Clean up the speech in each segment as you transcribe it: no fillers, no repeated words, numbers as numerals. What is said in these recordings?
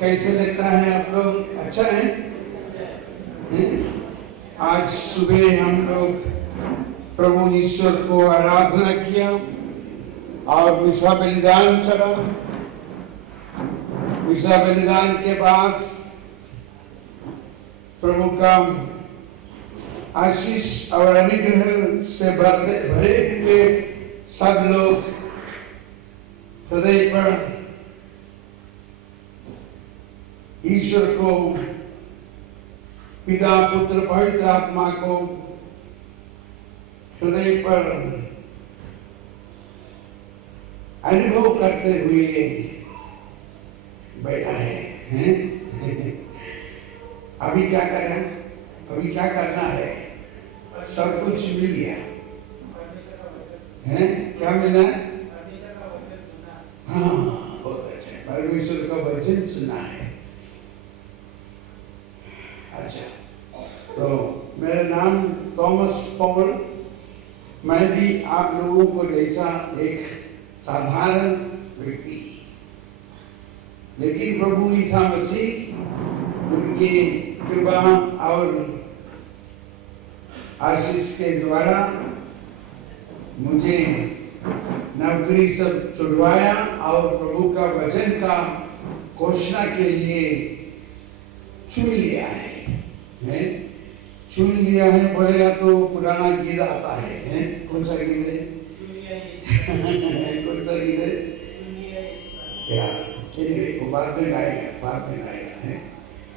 कैसे लगता है आप लोग? अच्छा है? आज सुबह हम लोग प्रभु ईश्वर को आराधना किया और मिसा बलिदान चढ़ा। मिसा बलिदान के बाद प्रभु का आशीष और अनुग्रह से भरे हुए सब लोग हृदय पर ईश्वर को, पिता पुत्र पवित्र आत्मा को हृदय पर अनुभव करते हुए बैठा है। अभी क्या करना? अभी क्या करना है? सब कुछ मिल गया है। क्या मिला? हाँ, बहुत अच्छा। परमेश्वर का वचन सुना है। अच्छा, तो मेरा नाम थॉमस पॉल। मैं भी आप लोगों को जैसा एक साधारण व्यक्ति, लेकिन प्रभु ईसा मसीह उनके कृपा और आशीष के द्वारा मुझे नौकरी सब छुड़वाया और प्रभु का वचन का घोषणा के लिए चुन लिया है। चुन लिया है बोलेगा तो पुराना गीत आता है। कौन सा गीत है? कौन सा गीत है? वो बाद में गाएगा है।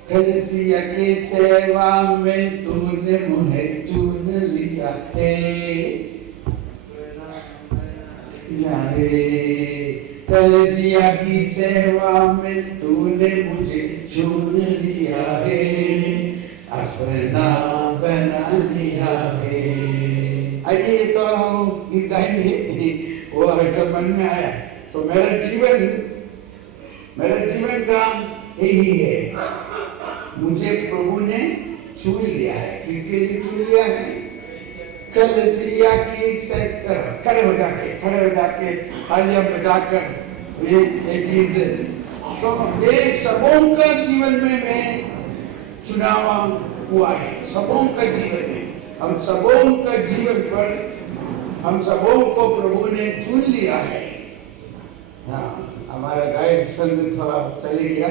कलीसिया की सेवा में तूने मुझे चुन लिया है। कलीसिया की सेवा में तूने मुझे चुन लिया है, अपना बना लिया है। आइए तो गीत गाएंगे, वो ऐसा मन में आया। तो मेरा जीवन का यही है, मुझे प्रभु ने चुन लिया है। किसके लिए चुन लिया है? कलीसिया की सेक्टर। खड़े हो जाके तालियां बजाकर ये गीत। तो ये सबों का जीवन में मैं चुनाव हुआ है। सबों का जीवन में, हम सबों का जीवन पर हम सबों को प्रभु ने चुन लिया है। हाँ, हमारा गाइड संग थोड़ा चले गया।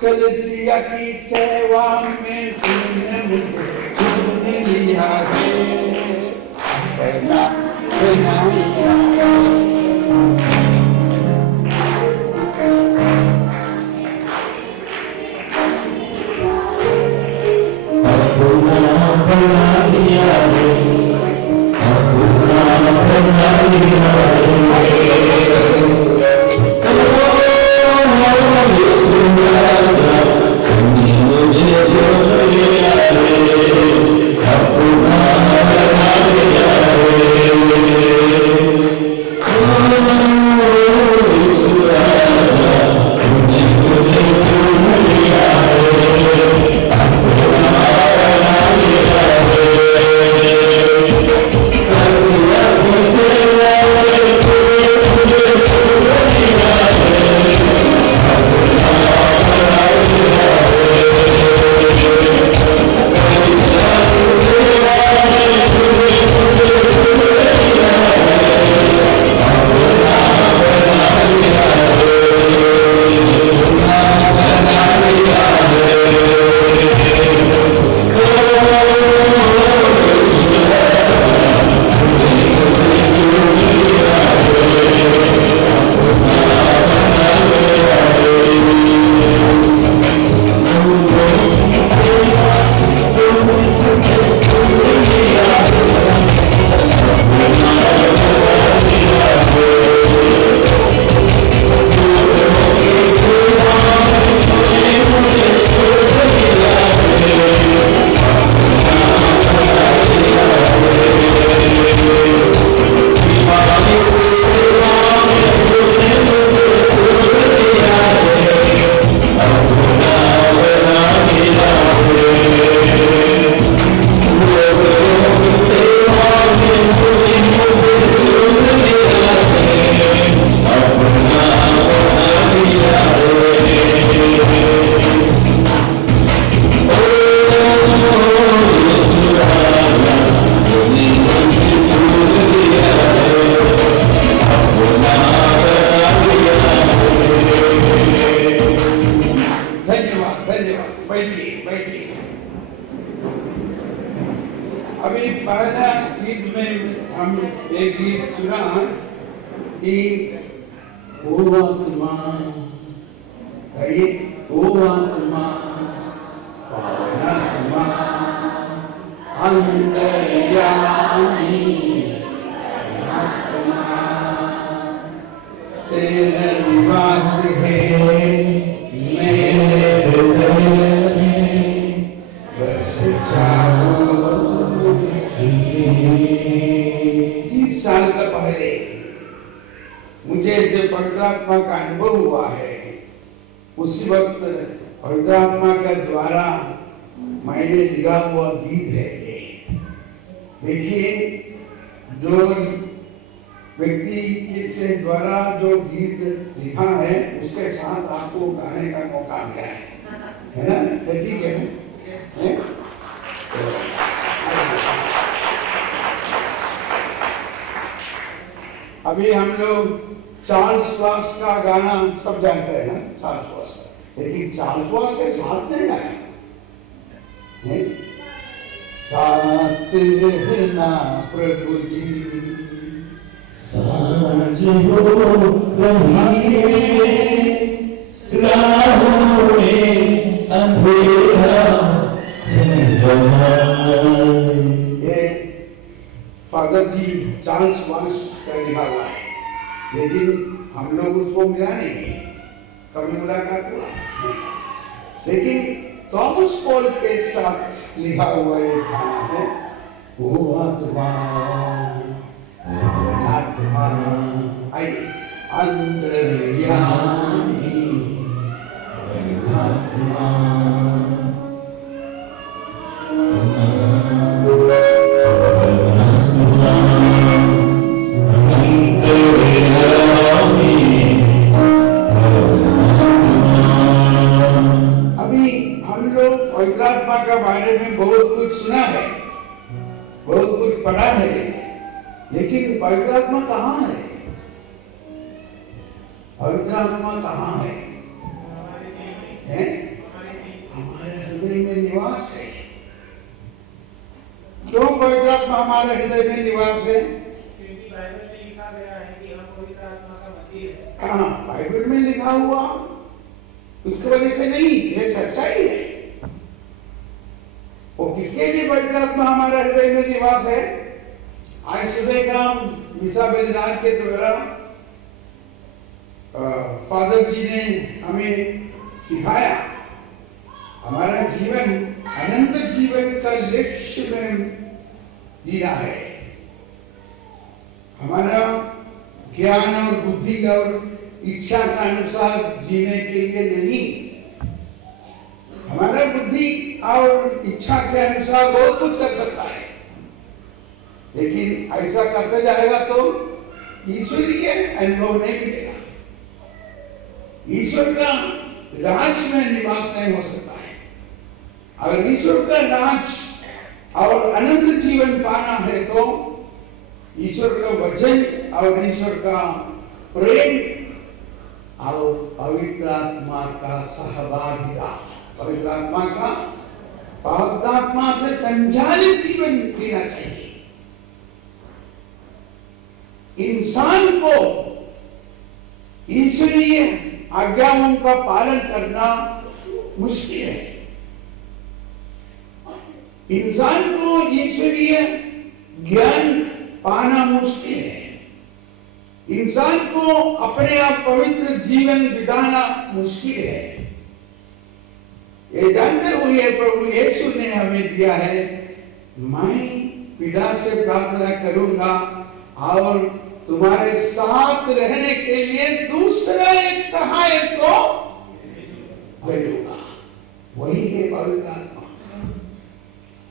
कलीसिया की सेवा में तूने मुझे चुन लिया है, बना लिया है। पहला गीत में हम एक गीत सुना कि ओ आत्मा, ओ आत्मा, पावन आत्मा, अंतर्यामी आत्मा, तेरा निवास है मेरे हृदय में, बस जाओ। 30 साल का पहले मुझे जब पवित्र आत्मा का अनुभव हुआ है, उसी वक्त पवित्र आत्मा के द्वारा मैंने लिखा हुआ गीत है ये। देखिए, जो व्यक्ति के द्वारा जो गीत लिखा है उसके साथ आपको गाने का मौका मिला है ना? ठीक है, है? अभी हम लोग चार्ल्स वॉस का गाना सब जानते हैं ना, चार्ल्स वॉस का, लेकिन चार्ल्स वॉस के साथ नहीं गाया है। साथ रहना प्रभु जी, साँझ हो रही है, राहों में अंधेरा है। ये फादर जी चार्ल्स वॉस का लिखा हुआ है, लेकिन हम लोग उसको मिला नहीं, कभी मुलाकात हुआ नहीं। लेकिन थॉमस पॉल के साथ लिखा हुआ एक गाना है, ओ आत्मा, आत्मा, आई अंतर्यामी आत्मा, पवित्र आत्मा के बारे में बहुत कुछ सुना है, बहुत कुछ पढ़ा है, लेकिन पवित्र आत्मा कहाँ है? पवित्र आत्मा कहाँ है? हमारे हृदय में निवास है। क्यों पवित्र आत्मा हमारे हृदय में निवास है? क्योंकि बाइबल में लिखा गया है कि हम पवित्र आत्मा का मंदिर है। कहाँ बाइबल में लिखा हुआ? उसकी वजह से नहीं, ये सच्चाई है। वो किसके लिए पवित्र आत्मा हमारे हृदय में निवास है? आज सुबह का मिसा बलिदान के द्वारा फादर जी ने हमें सिखाया, हमारा जीवन अनंत जीवन का लक्ष्य में जीना है। हमारा ज्ञान और बुद्धि और इच्छा के अनुसार जीने के लिए नहीं, हमारा बुद्धि और इच्छा के अनुसार बहुत कुछ कर सकता है, लेकिन ऐसा करते जाएगा तो ईश्वरीय अनुभव नहीं मिलेगा। ईश्वर का राज में निवास नहीं हो सकता है। अगर ईश्वर का राज और अनंत जीवन पाना है तो ईश्वर का वचन और ईश्वर का प्रेम और पवित्र आत्मा का सहभागिता, पवित्र आत्मा से संचालित जीवन जीना चाहिए। इंसान को ईश्वरीय आज्ञाओं का पालन करना मुश्किल है। इंसान को ईश्वरीय ज्ञान पाना मुश्किल है। इंसान को अपने आप पवित्र जीवन बिताना मुश्किल है। ये जानते हुए प्रभु यीशु ने हमें दिया है, मैं पिता से प्रार्थना करूंगा और तुम्हारे साथ रहने के लिए दूसरा एक सहायक को भेजूंगा। वही है पवित्र आत्मा।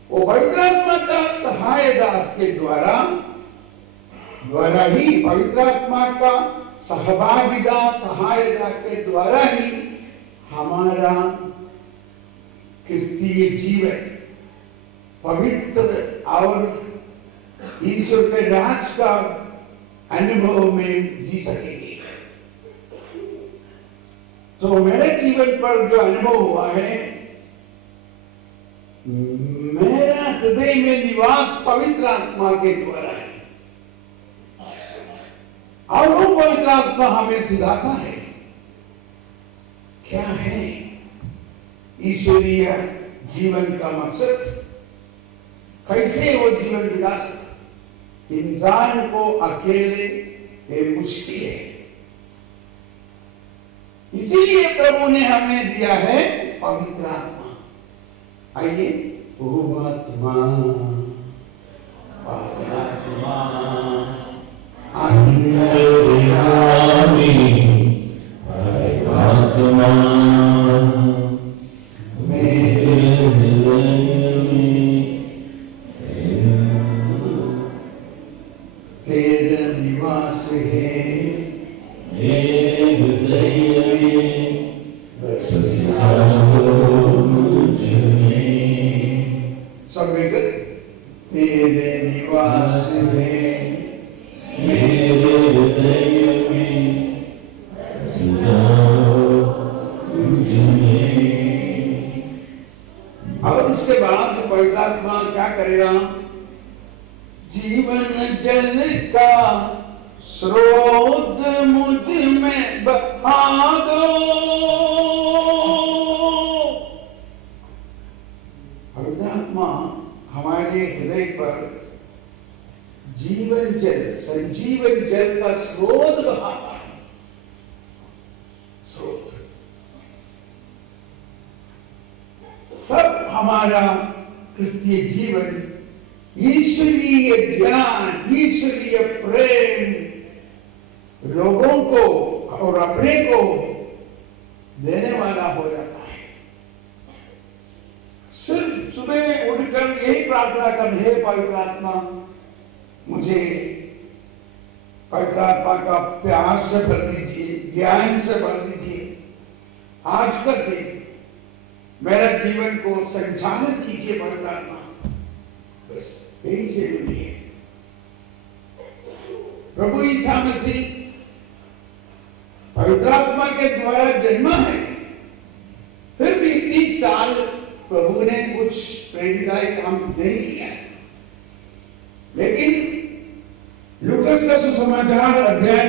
वो पवित्र आत्मा का सहाय दास के द्वारा ही, पवित्र आत्मा का सहभागिता सहायता के द्वारा ही हमारा क्रिस्तीय जीवन पवित्र और ईश्वर के राज का अनुभव में जी सकेंगे। तो मेरे जीवन पर जो अनुभव हुआ है, मेरा हृदय में निवास पवित्र आत्मा के द्वारा है, और वो पवित्र आत्मा हमें सिखाता है क्या है ईश्वरीय जीवन का मकसद, कैसे वो जीवन बिता सकता। इंसान को अकेले ये मुश्किल है, इसीलिए प्रभु ने हमें दिया है पवित्र आत्मा। आइए, ओ आत्मा पवित्र आत्मा तेरा निवास है मेरे हृदय में, बस सब मिलकर तेरे निवास में मेरे हृदय में, और उसके बाद पवित्र आत्मा क्या करेगा, जीवन जल का स्रोत मुझ में बहा दो। पवित्र आत्मा हमारे हृदय पर जीवन जल, संजीवन जल का स्रोत बहाता है। स्रोत तब हमारा क्रिस्तीय जीवन ईश्वरीय ज्ञान, ईश्वरीय प्रेम लोगों को और अपने को देने वाला हो जाता है। सिर्फ सुबह उठकर यही प्रार्थना कर, हे पवित्र आत्मा मुझे पवित्र आत्मा का प्यार से भर दीजिए, ज्ञान से भर दीजिए, आज का दिन मेरा जीवन को संचालित कीजिए पवित्र आत्मा। बस यही जरूरी है। प्रभु ईसा मसीह पवित्र आत्मा के द्वारा जन्मा है, फिर भी 30 साल प्रभु ने कुछ प्रेरिकाई काम नहीं किया है। लेकिन लूकास का सुसमाचार अध्याय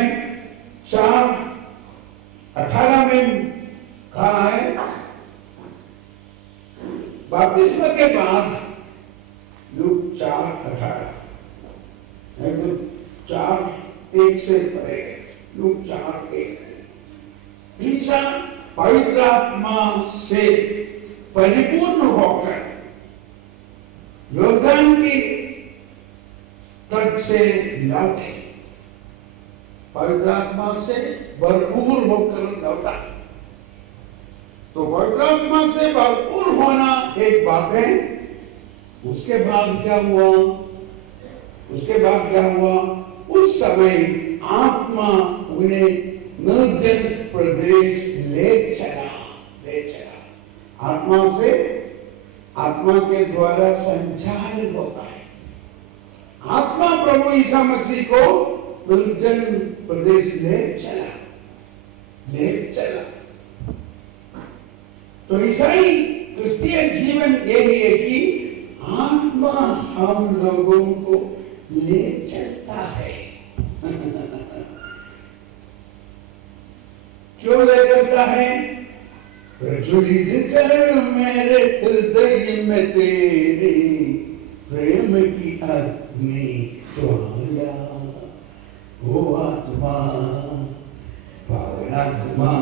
4:18 में कहा है, बपतिस्मा के बाद लूक 4:18 तो 4:1 से पढ़े, लूक 4:1 ईसा पवित्र आत्मा से परिपूर्ण होकर योर्दान की तट से लौटे, पवित्र आत्मा से भरपूर होकर लौटा। तो पवित्र आत्मा से भरपूर होना एक बात है, उसके बाद क्या हुआ, उसके बाद क्या हुआ, उस समय आत्मा उन्हें निर्जन प्रदेश ले चला। आत्मा से, आत्मा के द्वारा संचालन होता है। आत्मा प्रभु ईसा मसीह को निर्जन प्रदेश ले चला। तो ईसाई क्रिस्टियन जीवन यही है कि आत्मा हम लोगों को ले चलता है। क्यों ले चलता है? प्रज्वलित कर मेरे हृदय में तेरे प्रेम की अग्नि ज्वाला, ओ आत्मा पावन आत्मा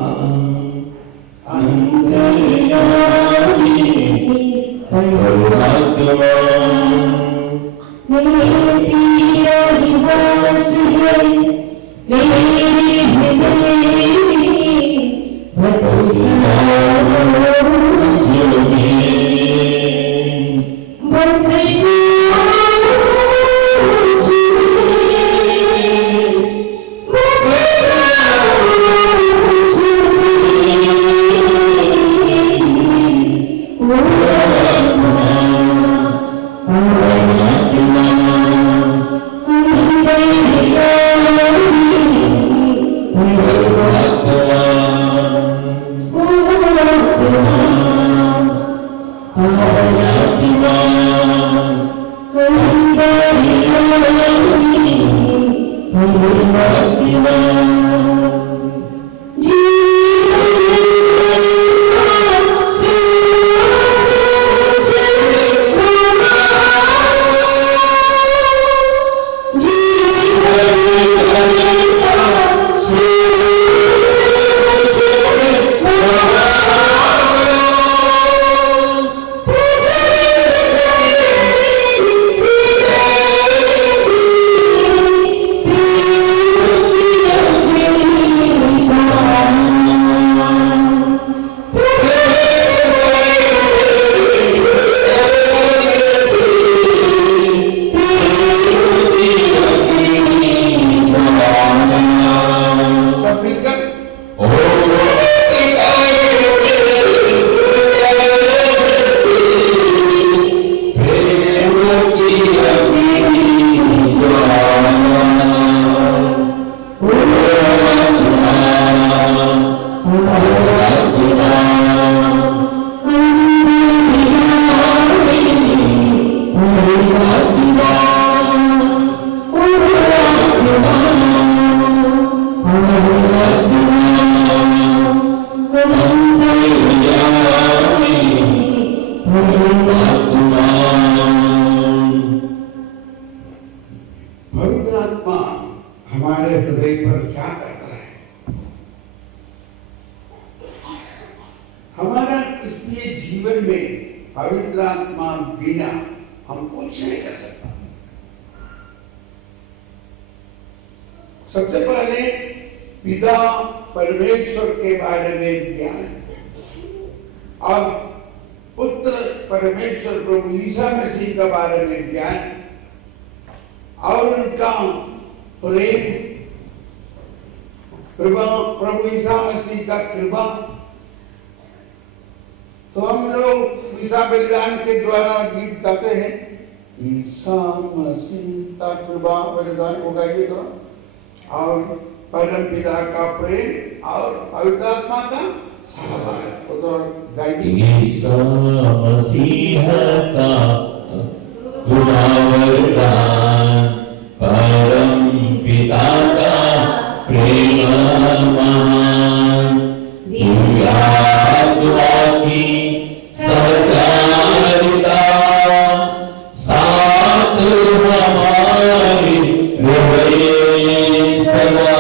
अंतर्यामी परमात्मा मेरे निवास है, मेरे हृदय में बस जाओ पवित्र आत्मा हमारे हृदय पर क्या करता है? हमारा क्रिस्तीय जीवन में पवित्र आत्मा बिना हम कुछ नहीं कर सकता। सबसे पहले पिता परमेश्वर के बारे में ज्ञान और पुत्र परमेश्वर प्रभु ईसा मसीह के बारे में ज्ञान और उनका प्रेम, प्रभु ईसा मसीह का कृपा। तो हम लोग ईसा बलिदान के द्वारा गीत गाते हैं, ईसा मसीह का कृपा बलिदान को गाइए तो, और परम पिता का प्रेम और पवित्र आत्मा का सहभाग तो गाइए। ईसा मसीह का कृपा वरदान, परम पिता का प्रेम महान, दिव्य आत्मा की सहचारिता, साथ हमारे रहे सदा।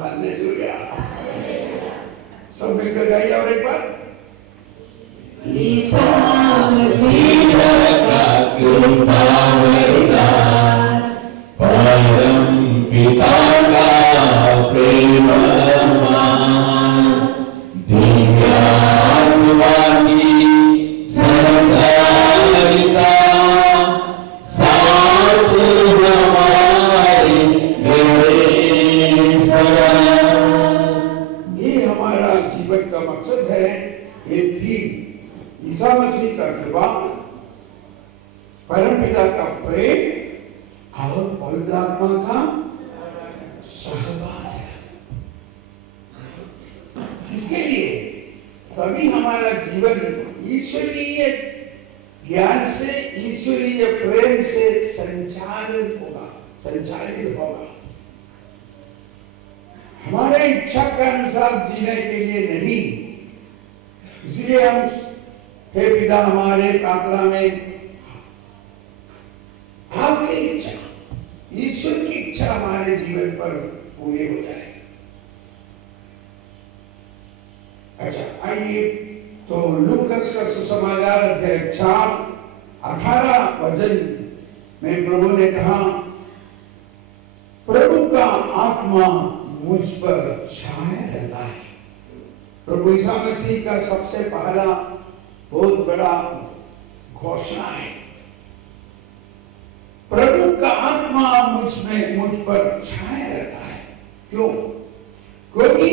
हालेलुया। सब मिलकर गाइए और एक बार, ईसा मसीह का कृपा वरदान, परम पिता का प्रेम महान, दिव्य आत्मा की सहचारिता, साथ हमारे रहे सदा। ये हमारा जीवन का मकसद है। ये थी ईसा मसीह का कृपा, परम पिता का प्रेम और पवित्र आत्मा का सहभाग। इसके लिए तभी हमारा जीवन ईश्वरीय ज्ञान से, ईश्वरीय प्रेम से संचालित होगा। हमारे इच्छा के अनुसार जीने के लिए नहीं। इसलिए हम हे पिता हमारे प्रार्थना में आपकी इच्छा, ईश्वर की इच्छा हमारे जीवन पर पूरी हो जाए। अच्छा, आइए तो लूकास का सुसमाचार अध्याय 4:18 वचन में प्रभु ने कहा, प्रभु का आत्मा मुझ पर छाया रहता है। प्रभु ईसा मसीह का सबसे पहला बहुत बड़ा घोषणा है, प्रभु का आत्मा मुझ पर छाया रहता है। क्यों? क्योंकि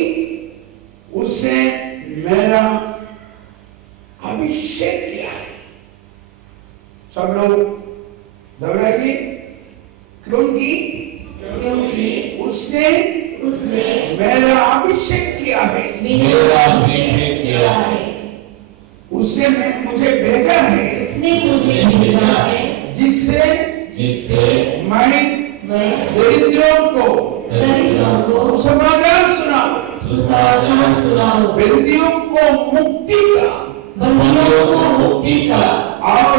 उसने मेरा अभिषेक किया है। सब लोग दोहराइए, क्योंकि उसने मेरा अभिषेक किया है। उसने मुझे भेजा है, जिससे जिससे मैं मैं दरिद्रों को दरिद्रों को सुसमाचार सुनाऊं, सुसमाचार सुनाऊं, बंदियों को मुक्ति का बंदियों को मुक्ति का और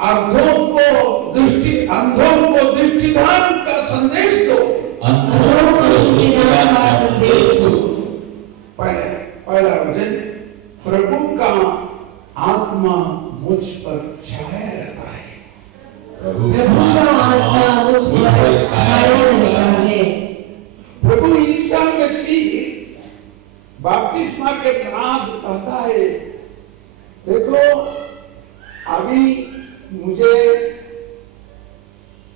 अंधों को दृष्टिदान का संदेश दो। अंधों को दृष्टिदान का संदेश दो। पहला वचन, प्रभु का आत्मा मुझ पर छाया रहता है। प्रभु का आत्मा मुझ पर छाया रहता है। प्रभु ईसा मसीह बपतिस्मा के बाद कहता है, देखो अभी मुझे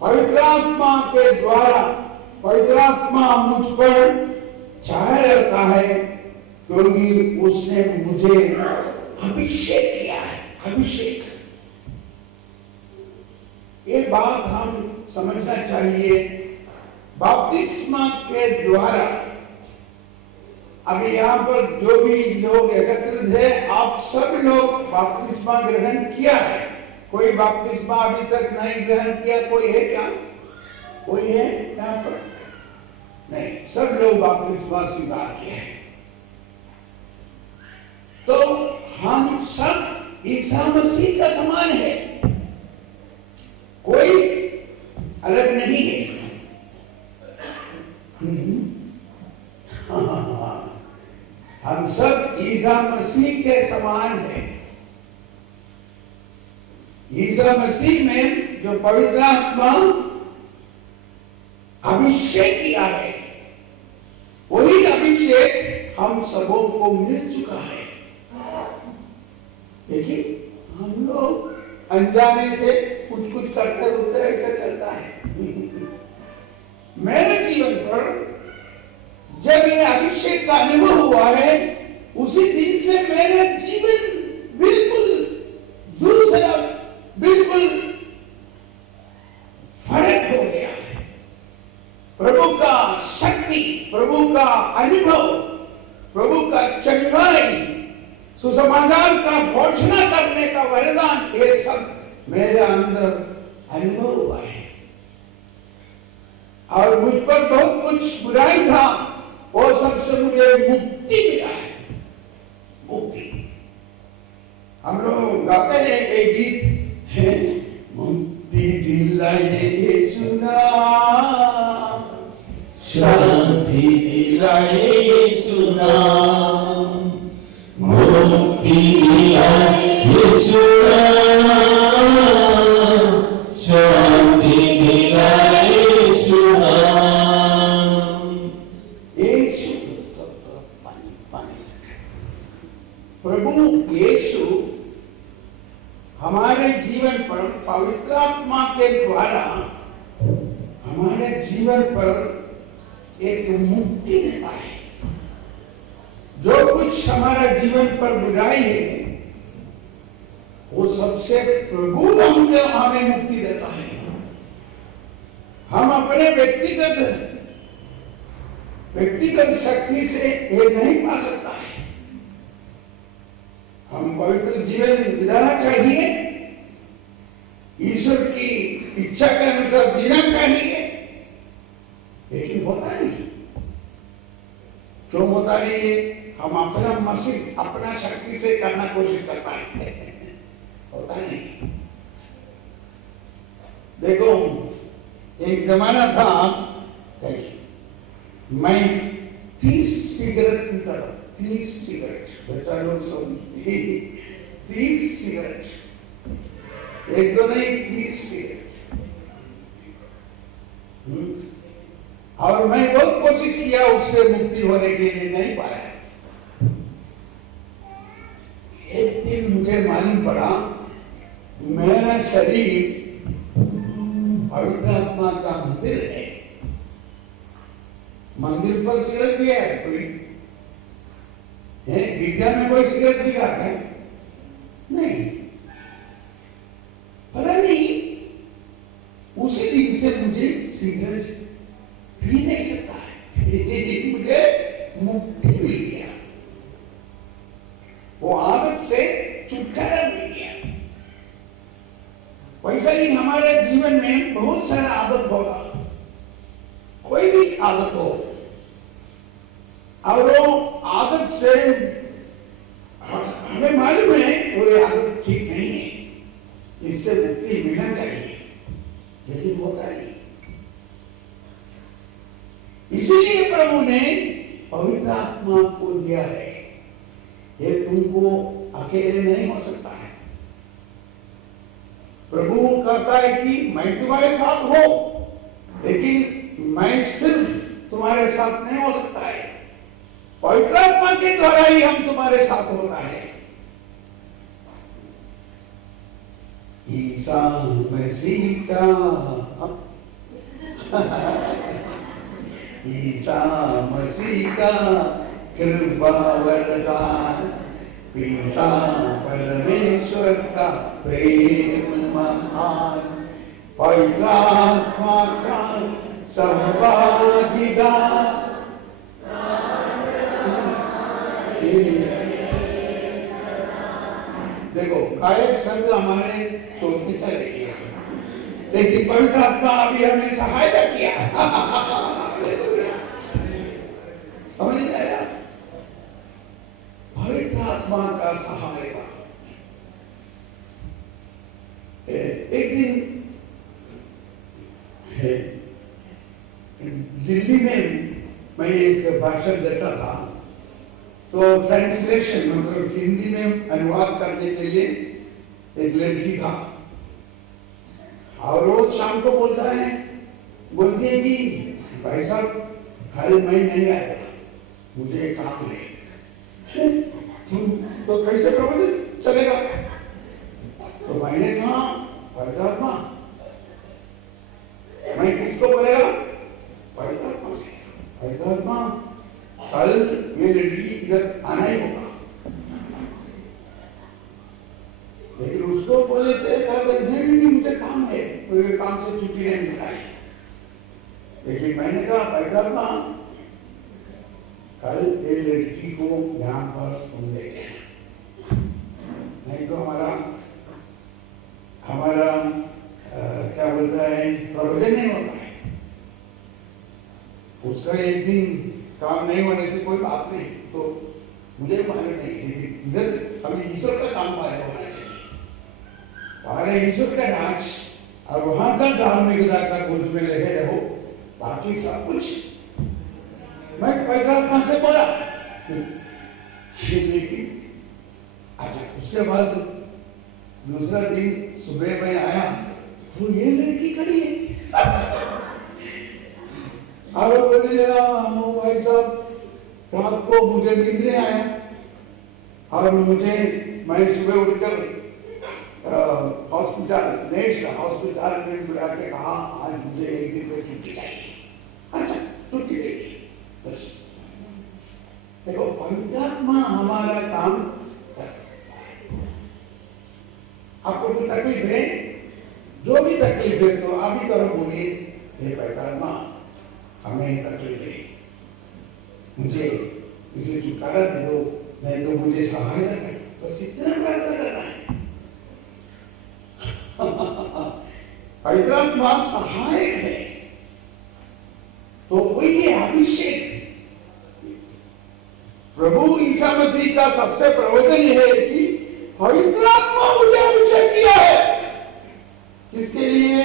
पवित्र आत्मा के द्वारा पवित्र आत्मा मुझ पर छाया रहता है, क्योंकि उसने मुझे अभिषेक किया है। अभिषेक, ये बात हम समझना चाहिए। बपतिस्मा के द्वारा, अभी यहाँ पर जो भी लोग एकत्रित है, आप सब लोग बपतिस्मा ग्रहण किया है। कोई बपतिस्मा अभी तक नहीं ग्रहण किया कोई है क्या? कोई है यहाँ पर? नहीं, सब लोग बपतिस्मा स्वीकार किए हैं। तो हम सब ईसा मसीह का समान है, कोई अलग नहीं है। हम सब ईसा मसीह के समान हैं। ईसा मसीह में जो पवित्र आत्मा अभिषेक किया है, वही अभिषेक हम सबों को मिल चुका है। देखिए, हम लोग अनजाने से कुछ कुछ करते रहते, ऐसा चलता है। मेरे जीवन पर जब ये अभिषेक का अनुभव हुआ है, उसी दिन से मेरा जीवन बिल्कुल दूसरा, बिल्कुल फर्क हो गया है। प्रभु का शक्ति, प्रभु का अनुभव, प्रभु का चंगाई, सुसमाचार का घोषणा करने का वरदान, ये सब मेरे अंदर अनुभव हुआ है। और मुझ पर बहुत कुछ बुराई था, वो सबसे मुझे मुक्ति मिला है। मुक्ति, हम लोग गाते हैं एक गीत है, मुक्ति दिलाए यीशु नाम, शांति दिलाए यीशु नाम, मुक्ति दिलाए यीशु नाम, शांति दिलाए यीशु नाम। प्रभु यीशु हमारे जीवन पर पवित्र आत्मा के द्वारा हमारे जीवन पर एक मुक्ति देता है। जो कुछ हमारा जीवन पर बुराई है, वो सबसे प्रभु हमें मुक्ति देता है। हम अपने व्यक्तिगत शक्ति से ये नहीं पा सकता है। हम पवित्र जीवन बिताना चाहिए, ईश्वर की इच्छा के अनुसार जीना चाहिए, लेकिन होता नहीं। क्यों होता नहीं है? हम अपना मसीह अपना शक्ति से करना कोशिश कर पाएंगे, होता नहीं। देखो, एक जमाना था, मैं 30 सिगरेट पीता था। 30 सिगरेट, बच्चा लोग सब 30 सिगरेट, एक दो नहीं, 30 सिगरेट। और मैं बहुत कोशिश किया उससे मुक्ति होने के लिए, नहीं पाया। एक दिन मुझे मालूम पड़ा, मेरा शरीर पवित्र आत्मा का मंदिर है। मंदिर पर सिगरेट भी है कोई? गिरजा में कोई सिगरेट पीता है? नहीं। पता नहीं, उसी दिन से मुझे सिगरेट पी नहीं सकता है। मुझे मुक्ति मिल गया, वो आदत से छुटकारा मिल गया। वैसा ही हमारे जीवन में बहुत सारा आदत होगा, कोई भी आदत हो, और वो आदत से हमें मालूम है वो ये आदत ठीक नहीं है, इससे मुक्ति मिलना चाहिए, लेकिन होता नहीं। इसीलिए प्रभु ने पवित्र आत्मा को दिया है। ये तुमको अकेले नहीं हो सकता है। प्रभु कहता है कि मैं तुम्हारे साथ हूं, लेकिन मैं सिर्फ तुम्हारे साथ नहीं हो सकता है, पवित्र आत्मा के द्वारा ही हम तुम्हारे साथ होता है। ईसा मसीह का ईसा मसीह का कृपा वरदान, पिता परमेश्वर का प्रेम महान, पवित्र आत्मा का सहभागीदार। देखो गायक संघ हमारे छोड़ के चले गए, लेकिन पवित्र आत्मा अभी हमें सहायता किया। समझ में आया? पवित्र आत्मा का सहायता। एक दिन दिल्ली में मैं एक भाषण देता था, तो ट्रांसलेशन मतलब हिंदी में अनुवाद करने के लिए एक लड़की था, और रोज शाम को बोलती है कि भाई साहब कल मैं नहीं आया, मुझे काम है। तो कैसे प्रबंधन चलेगा? तो मैंने कहा पवित्र आत्मा, मैं किसको बोलेगा? पवित्र आत्मा से। पवित्र आत्मा कल ये लड़की इधर आना ही होगा, लेकिन उसको बोलने से नहीं मुझे काम है, मुझे काम से छुट्टी नहीं मिलता है। लेकिन मैंने कहा पवित्र आत्मा कल ये लड़की को यहाँ पर सुन लेंगे, नहीं तो हमारा क्या बोलता है प्रवचन नहीं होता है। उसका एक दिन काम नहीं होने से कोई बात नहीं, तो मुझे मालूम नहीं, लेकिन इधर हमें ईश्वर का काम पाया होना चाहिए, हमारे ईश्वर का नाच और वहां का धार्मिकता का कुछ में लगे रहो, बाकी सब कुछ मैं पवित्र आत्मा से बोला। लेकिन अच्छा उसके बाद दूसरा दिन सुबह में आया तो ये लड़की खड़ी है और बोलने लगा भाई साहब रात को मुझे नींद नहीं आया, और मैं सुबह उठकर हॉस्पिटल में बुला के कहा आज मुझे एक दिन में छुट्टी चाहिए। अच्छा छुट्टी दे दी बस। देखो पवित्र आत्मा हमारा काम आपको कोई तकलीफ है, जो भी तकलीफ है तो आप ही करो, बोलिए हे पवित्र आत्मा हमें तकलीफ है, मुझे इसे छुटकारा दे दो, नहीं तो मुझे सहायता करो, बस इतना प्रार्थना करना है। पवित्र आत्मा सहायक है, तो वही है अभिषेक। प्रभु ईसा मसीह का सबसे प्रवचन यह है कि पवित्र आत्मा मुझे अभिषेक किया है, किसके लिए?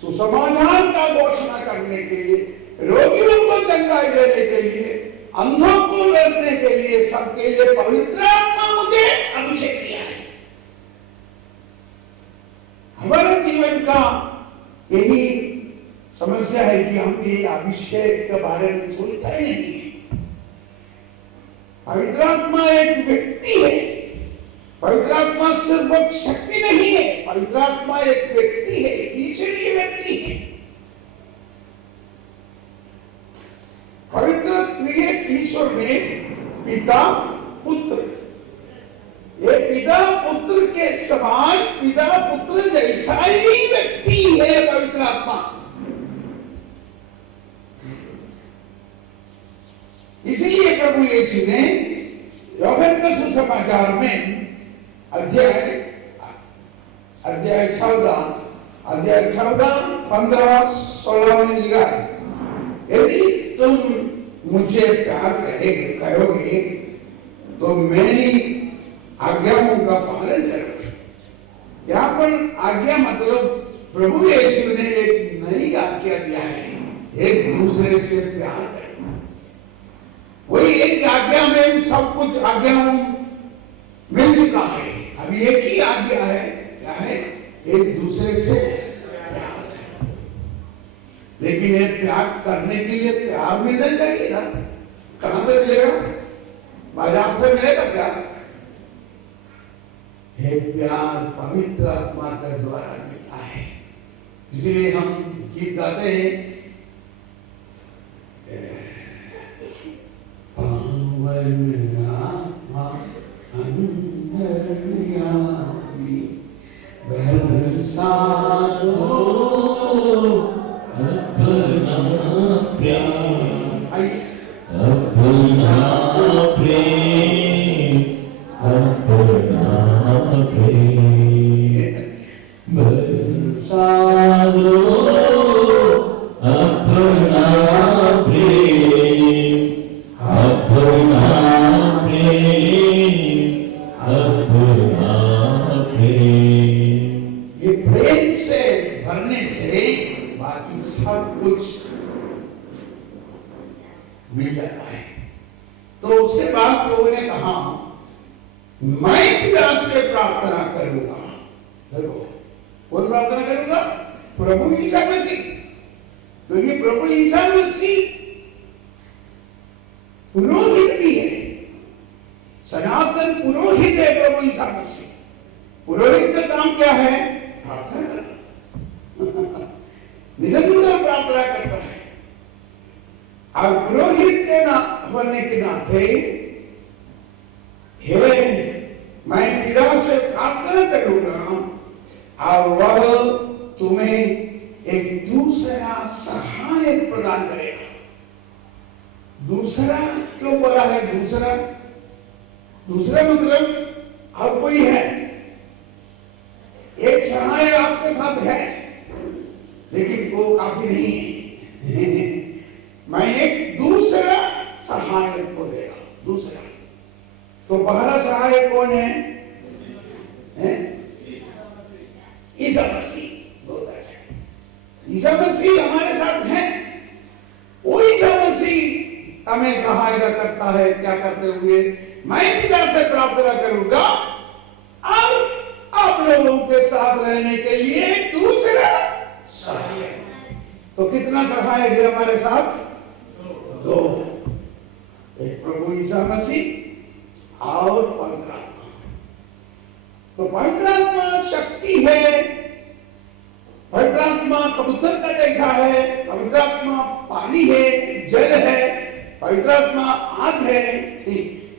सुसमाचार का घोषणा करने के लिए, रोगियों को चंगाई देने के लिए, अंधों को देखने के लिए, सबके लिए पवित्र आत्मा मुझे अभिषेक किया है। हमारे जीवन का यही समस्या है कि हम ये अभिषेक के बारे में सोचता ही नहीं है। पवित्र आत्मा एक व्यक्ति है, पवित्र आत्मा सिर्फ एक शक्ति नहीं है, पवित्र आत्मा एक व्यक्ति है, ईश्वरीय व्यक्ति है। पवित्र त्रिएक ईश्वर में पिता पुत्र, ये पिता पुत्र के समान, पिता पुत्र जैसा ही व्यक्ति है पवित्र आत्मा। इसीलिए प्रभु यीशु ने यूहन्ना का सुसमाचार में अध्याय 14 अध्याय 14, 15, 16 में लिखा है, यदि तुम मुझे प्यार करोगे तो मेरी आज्ञाओं का पालन करोगे। यहाँ पर आज्ञा मतलब प्रभु यीशु ने एक नई आज्ञा दिया है, एक दूसरे से प्यार करो। वही एक आज्ञा में सब कुछ आज्ञाओं मिल चुका है, अभी एक ही आज्ञा है, क्या है? एक दूसरे से प्यार करो। लेकिन ये प्यार करने के लिए प्यार मिलना चाहिए ना, कहां से मिलेगा? बाजार से मिलेगा क्या? ये प्यार पवित्र आत्मा के द्वारा मिलता है। इसलिए हम गीत गाते हैं, पावन आत्मा अंतर्यामी बरसा दो अपना प्यार, आइए अपना प्रेम, अपना प्रेम बरसा दो, अपना प्रेम, अपना प्रेम, अपना प्रेम। ये प्रेम से भरने से बाकी सब कुछ मिल जाता है। तो उसके बाद लोगों ने कहा, मैं पिता से प्रार्थना करूंगा। देखो, कौन प्रार्थना करूंगा? प्रभु ईसा मसीह। क्योंकि प्रभु ईसा मसीह पुरोहित भी है, सनातन पुरोहित है प्रभु ईसा मसीह। पुरोहित का काम क्या है? प्रार्थना करना, निरंतर प्रार्थना करता है। और पुरोहित के होने के नाते मैं पिता से प्रार्थना करूंगा और वह तुम्हें एक दूसरा सहायक प्रदान करेगा। दूसरा क्यों बोला है? दूसरा मतलब और कोई है, एक सहायक आपके साथ है, लेकिन वो काफी नहीं है। मैं एक दूसरा सहायक को देगा। दूसरा तो पहला सहायक कौन है? ईसा मसीह। बहुत अच्छा, ईसा मसीह हमारे साथ है। वो ईसा मसीह हमें सहायता करता है। क्या करते हुए? मैं पिता से प्रार्थना करूंगा और आप लोगों के साथ रहने के लिए दूसरा सहायक। तो कितना सहायक है हमारे साथ? दो। एक प्रभु ईसा मसीह और पवित्र आत्मा। तो पवित्र आत्मा शक्ति है, पवित्र आत्मा कबूतर का जैसा है, पवित्र आत्मा पानी है, जल है, पवित्र आत्मा आग है।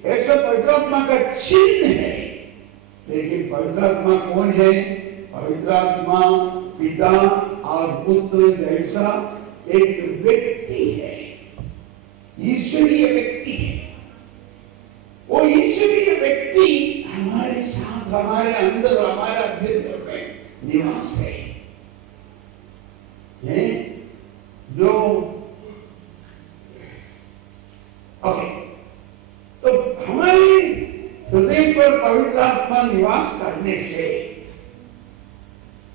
ऐसा पवित्र आत्मा का चिन्ह है। लेकिन पवित्र आत्मा कौन है? पवित्र आत्मा पिता और पुत्र जैसा एक व्यक्ति है, ईश्वरीय व्यक्ति है। वो ईश्वरीय व्यक्ति हमारे साथ, हमारे अंदर, हमारे अभ्यंतर में निवास है। जो ओके, तो हमारे हृदय पर पवित्र आत्मा निवास करने से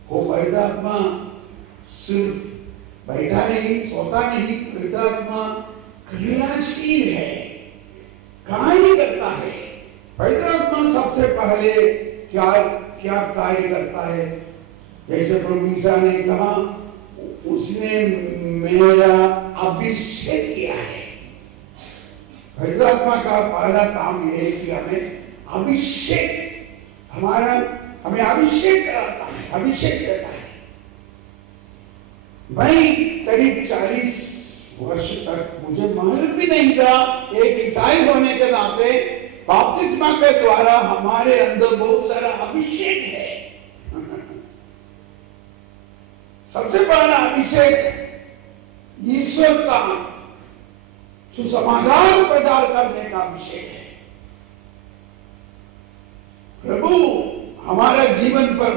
वो पवित्र आत्मा सिर्फ बैठा नहीं, सोता नहीं, पवित्र आत्मा क्रियाशील है, कार्य करता है। पवित्र आत्मा सबसे पहले क्या क्या कार्य करता है? जैसे प्रभु ईसा ने कहा, उसने मेरा अभिषेक किया है। पवित्र आत्मा का पहला काम यह है कि हमें अभिषेक, हमें अभिषेक कराता है, अभिषेक देता है। मैं करीब 40 वर्ष तक मुझे मालूम भी नहीं था, एक ईसाई होने के नाते बपतिस्मा के द्वारा हमारे अंदर बहुत सारा अभिषेक है। सबसे पहला अभिषेक ईश्वर का सुसमाचार प्रचार करने का अभिषेक है। प्रभु हमारे जीवन पर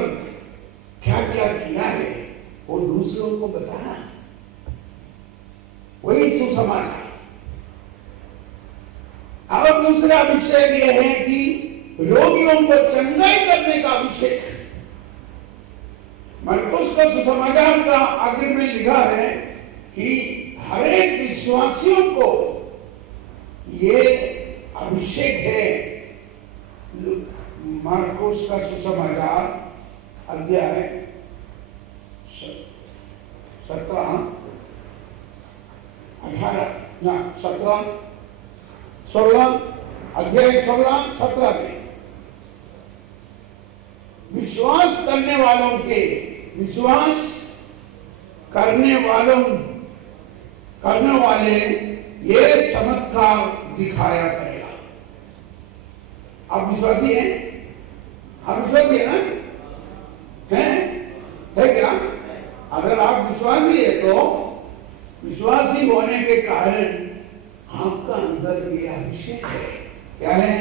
क्या क्या किया है, दूसरों को बताना, वही सुसमाचार। और दूसरा अभिषेक यह है कि रोगियों को चंगाई करने का अभिषेक। मरकुस का सुसमाचार का आखिर में लिखा है कि हर एक विश्वासियों को ये अभिषेक है। मरकुस का सुसमाचार अध्याय 17, 16 अध्याय 16, 17 में विश्वास करने वाले ये चमत्कार दिखाया करेगा। आप विश्वासी हैं? आप विश्वासी है ना? है क्या? अगर आप विश्वासी है तो विश्वासी होने के कारण आपका अंदर ये अभिषेक है। क्या है?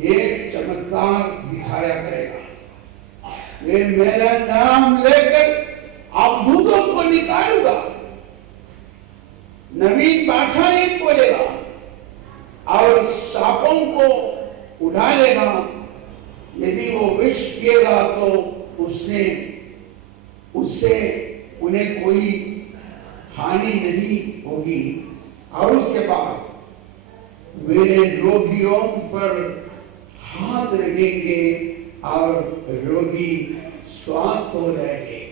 ये चमत्कार दिखाया करेगा। ये मेरा नाम लेकर आप दूतों को निकालूंगा, नवीन भाषाएं बोलेगा और सांपों को उठा लेगा। यदि वो विष पिएगा तो उससे उन्हें कोई हानि नहीं होगी। और उसके बाद वे रोगियों पर हाथ रखेंगे और रोगी स्वस्थ हो जाएंगे।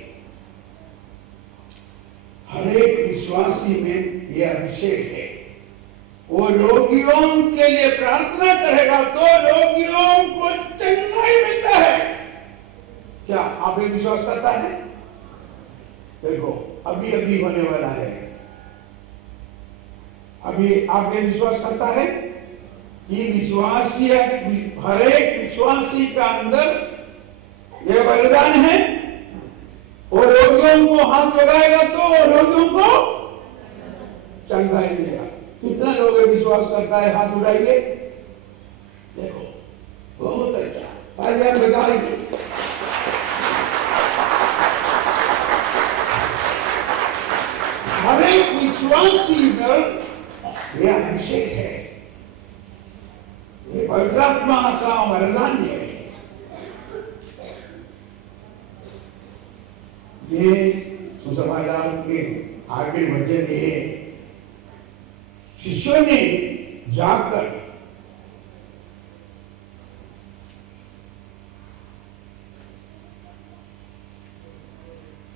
हर एक विश्वासी में यह अभिषेक है। वो रोगियों के लिए प्रार्थना करेगा तो रोगियों को चंगाई मिलता है। क्या आप ये विश्वास करता है? देखो अभी अभी होने वाला है। अभी आप ये विश्वास करता है कि विश्वासी, हर एक विश्वासी का अंदर यह वरदान है। और रोगियों को हाथ लगाएगा तो रोगियों को चंगाई मिलेगा। कितना लोग विश्वास करता है? हाथ उठाइए। देखो बहुत अच्छा, आज आप बताएंगे। हर एक विश्वासी पर यह अभिषेक है, ये पवित्र आत्मा का वरदान है। ये सुसमाचार के आगे वचन है, शिष्यों ने जाकर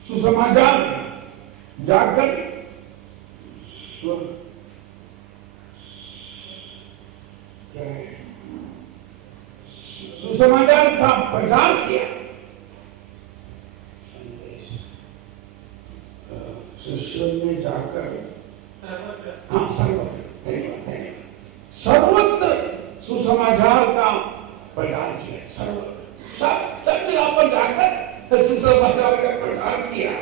सुसमाचार जाकर सुसमाचार का प्रचार किया। शिष्यों ने जाकर सर्वत्र सुसमाचार का प्रचार किया। सर्वत्र सब जगह पर जाकर सुसमाचार का प्रचार किया।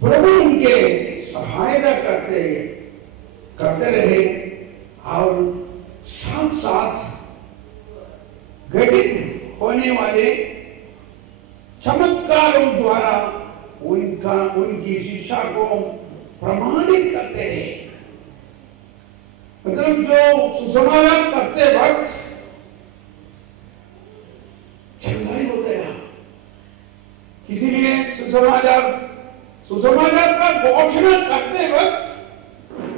प्रभु उनके सहायता करते रहे और साथ साथ घटित होने वाले चमत्कारों द्वारा उनकी शिक्षा को प्रमाणित करते रहे। मतलब जो सुसमाचार करते वक्त चंगाई होते रहा। इसीलिए सुसमाचार का घोषणा करते वक्त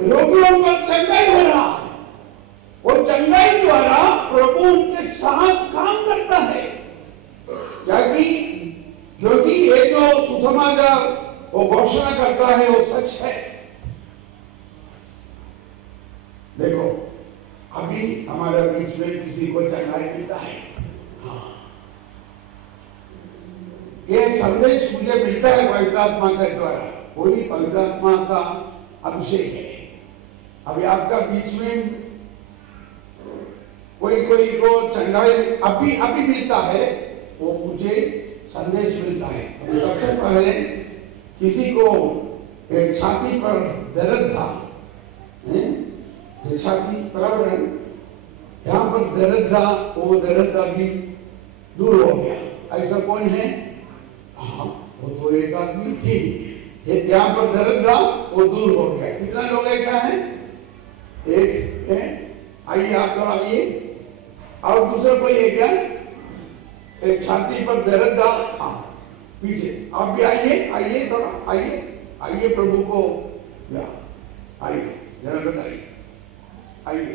रोगियों पर चंगाई हो रहा है। और चंगाई द्वारा प्रभु उनके साथ काम करता है। क्योंकि ये जो सुसमाचार वो घोषणा करता है वो सच है। देखो अभी हमारे बीच में किसी को चंगाई मिलता है। हाँ, ये संदेश मुझे मिलता है पवित्र आत्मा के द्वारा। वही पवित्र आत्मा का अभिषेक है। अभी आपका बीच में कोई को चंगाई अभी मिलता है, वो मुझे संदेश मिलता है। सबसे पहले किसी को एक छाती पर दर्द था, छाती पर यहाँ पर दर्द था, वो दर्द अभी दूर हो गया। ऐसा कौन है? हाँ, वो तो एक आदमी थी। यहाँ पर दर्द था वो दूर हो गया। कितना लोग ऐसा है? एक है। आइए आप लोग आइए। और दूसरा कोई है क्या? एक छाती पर दर्द था, हाँ पीछे। आप भी आइए, आइए थोड़ा आइए, आइए प्रभु को आइए जरा बताइए, आइए।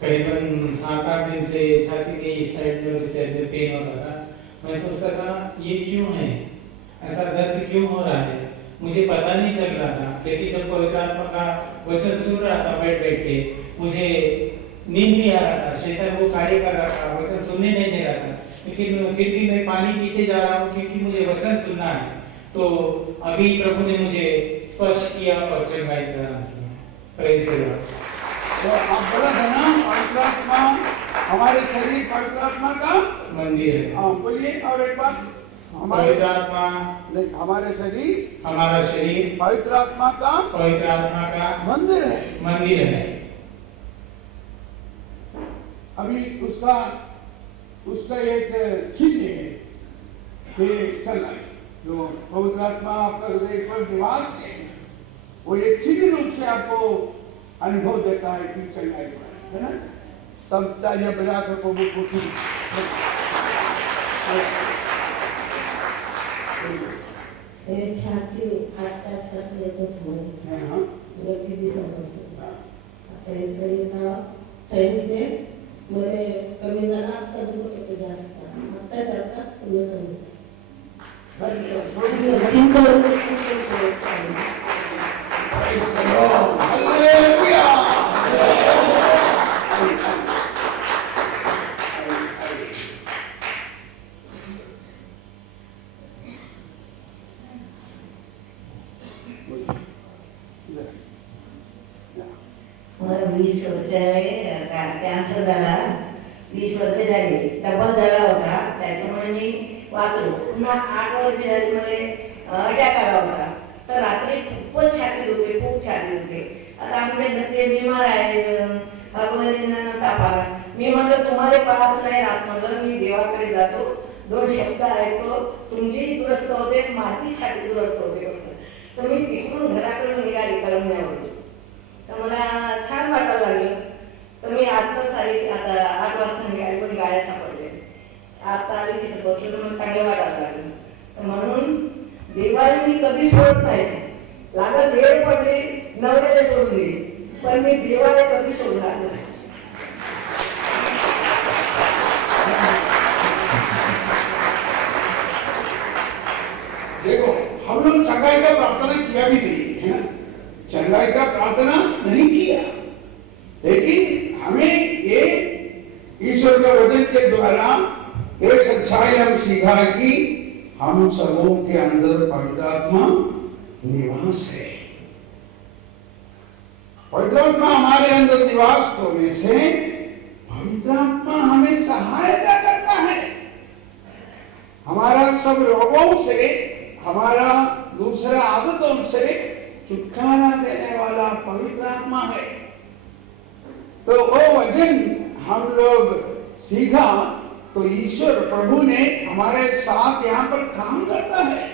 करीबन 7-8 दिन से छाती के इस साइड में उस साइड में पेन होता था। मैं सोचता था ये क्यों है, ऐसा दर्द क्यों हो रहा है, मुझे पता नहीं चल रहा था। लेकिन जब पवित्र आत्मा का वचन सुन रहा था बैठ बैठ के, मुझे नींद नहीं आ रहा था, शैतान वो कार्य कर रहा था, वचन सुनने नहीं दे रहा था। लेकिन फिर भी मैं पानी पीते जा रहा हूँ क्योंकि मुझे वचन सुनना है। तो अभी प्रभु ने मुझे स्पर्श किया और चंगाई प्रदान की। Praise the Lord. तो आप बोला था ना पवित्र आत्मा, हमारे शरीर पवित्र आत्मा का मंदिर है। हाँ बोलिए और एक बार। पवित्र आत्मा नहीं, हमारा शरीर पवित्र आत्मा का मंदिर है, मंदिर है। अभी उसका एक चिन्ह है कि चलना है, जो पवित्र आत्मा आपका हृदय पर निवास है, वो एक चिन्ह रूप से आपको अनुभव देता है कि चलना है ना। सब तालियां बजा कर प्रभु को छाती आता सब लेते थे। हाँ गलती भी समझ से मेरे कमी जाना तब भी तो जा सकता आता जाता तुम्हें कमी चिंता मला 20 वर्ष कॅन्सर झाला, 20 वर्ष झाली, डबल झाला होता, त्याच्यामुळे मी वाचलो. पुन्हा 8 वर्ष झाली मला अटॅक आला होता. तर रात्री खूपच छाती दुखते, खूप छाती दुखते. आता आमच्या घरचे बिमार आहे, भगवतींना ताप आला. मी म्हटलं तुम्हाला पाहत नाही राहत, म्हणलं मी देवाकडे जातो, 2 शब्द ऐकतो, तुमची दुरुस्त होते, माझी छाती दुरुस्त होते. तर मी तिकडून घराकडून निघाली कळमण्यावरून. तर मला छान वाटायला लागलं. तर मी आता 8 वाजता निघाली, पण गाड्या सापडल्या. आता आली तिथे बसले तर मला चांगलं वाटायला लागलं. तर म्हणून देवाला मी कधी सोडत नाही. लागत वेळ पडली नवऱ्याला सोडून दिली, पण मी देवाला कधी सोडणार नाही. देखो हम लोग चंगाई का प्रार्थना किया भी नहीं है ना, चंगाई का प्रार्थना नहीं किया, लेकिन हमें ये ईश्वर के वचन के द्वारा ये सच्चाई हम सीखा कि हम सबों के अंदर पवित्र आत्मा निवास है। पवित्र आत्मा हमारे अंदर निवास होने से पवित्र आत्मा हमें सहायता करता है। हमारा सब रोगों से, हमारा दूसरा आदतों से छुटकारा देने वाला पवित्र आत्मा है। तो वो वचन हम लोग सीखा तो ईश्वर प्रभु ने हमारे साथ यहाँ पर काम करता है।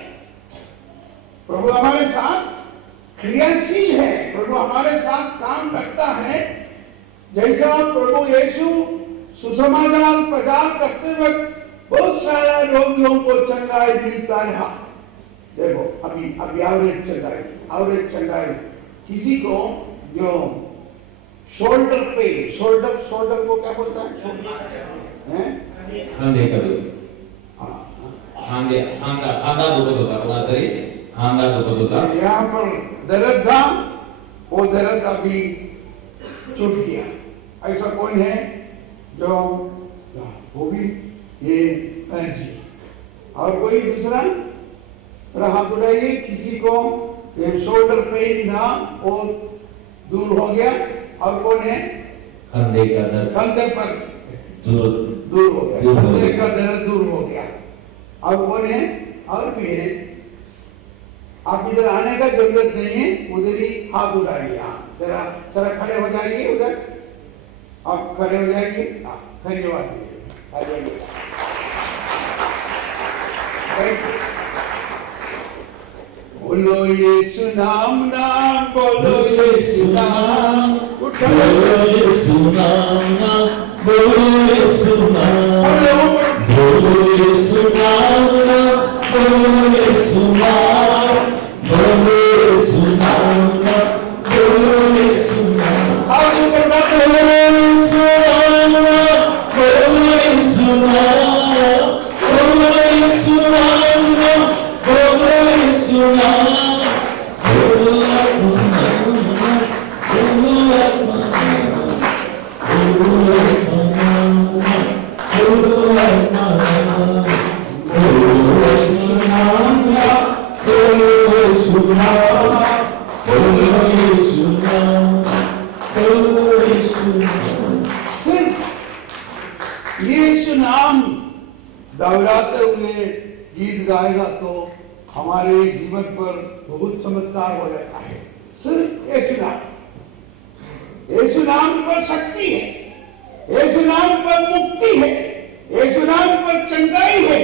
प्रभु हमारे साथ क्रियाशील है, प्रभु हमारे साथ काम करता है। जैसा प्रभु यीशु सुसमाचार प्रचार करते वक्त बहुत सारा रोगियों को चंगाई मिलता रहा। देखो अभी एवरेज चंगाई किसी को जो शोल्डर पेन, शोल्डर को क्या बोलता है? खांदे का खांदा दुखत होता, कोणाला तरी खांदा दुखत होता. यहाँ पर दर्द था, वो दर्द अभी छूट गया। ऐसा कौन है जो वो भी ये जी। और कोई दूसरा रहा बुलाइए, किसी को शोल्डर पेन था वो दूर हो गया। और कौन है? कंधे का दर्द, कंधे पर दूर हो गया, कंधे का दर्द दूर हो गया। और कौन है? और भी है। आप इधर आने का जरूरत नहीं है, उधर ही हाथ उठाइए। जरा खड़े हो जाइए, उधर आप खड़े हो जाइए। धन्यवाद। बोलो यीशु नाम नाम, बोलो यीशु नाम, उठो बोलो यीशु नाम नाम, बोलो यीशु नाम, सब लोगों को बोलो यीशु नाम नाम, बोलो यीशु नाम, बोलो यीशु नाम नाम, बोलो यीशु नाम, और ऊपर बात है। बोलो यीशु नाम नाम, बोलो यीशु नाम, बोलो यीशु नाम नाम, बोलो यीशु नाम, बोलो आत्मा नाम, बोलो आत्मा नाम, बोलो आत्मा नाम, बोलो आत्मा नाम, बोलो यीशु नाम नाम, बोलो यीशु नाम, बोलो यीशु नाम, बोलो यीशु नाम। सिर्फ यीशु नाम दोहराते हुए गीत गाएगा तो हमारे जीवन पर बहुत चमत्कार हो जाता है। सिर्फ यीशु नाम, यीशु नाम पर शक्ति है, यीशु नाम पर मुक्ति है, यीशु नाम पर चंगाई है,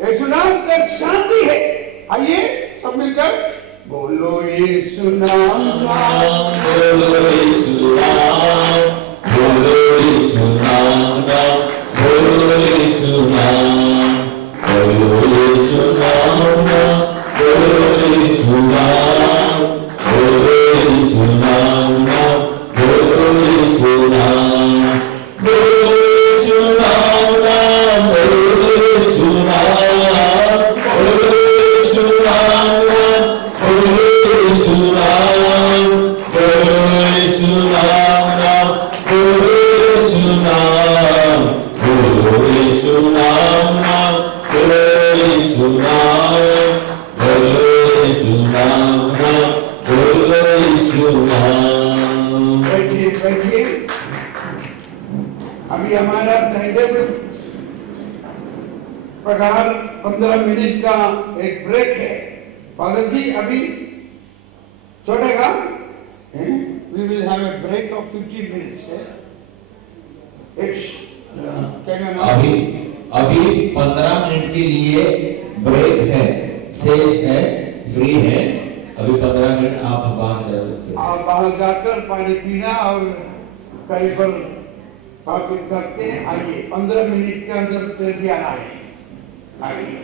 यीशु नाम पर शांति है। आइए सब मिलकर बोलो यीशु नाम नाम, बोलो यीशु नाम, बोलो यीशु नाम नाम, बोलो यीशु नाम, बोलो यीशु नाम नाम, बोलो यीशु नाम, बोलो यीशु नाम नाम, बोलो यीशु नाम, बोलो यीशु नाम नाम, बोलो यीशु नाम, बोलो यीशु नाम नाम, बोलो यीशु नाम, बोलो यीशु नाम नाम, बोलो यीशु नाम, बोलो यीशु नाम नाम, बोलो यीशु नाम, बोलो यीशु नाम नाम, बोलो यीशु नाम। बैठिए बैठिए। अभी हमारा टाइम प्रकार 15 मिनट का एक ब्रेक है। पागल जी अभी छोड़ेगा? We will have a break of 15 minutes. अभी अभी 15 मिनट के लिए ब्रेक है, शेष है, फ्री है। अभी 15 मिनट आप बाहर जा सकते हैं। आप बाहर जाकर पानी पीना और कहीं पर बातचीत करते हैं। आइए 15 मिनट के अंदर फिर आना है। आइए।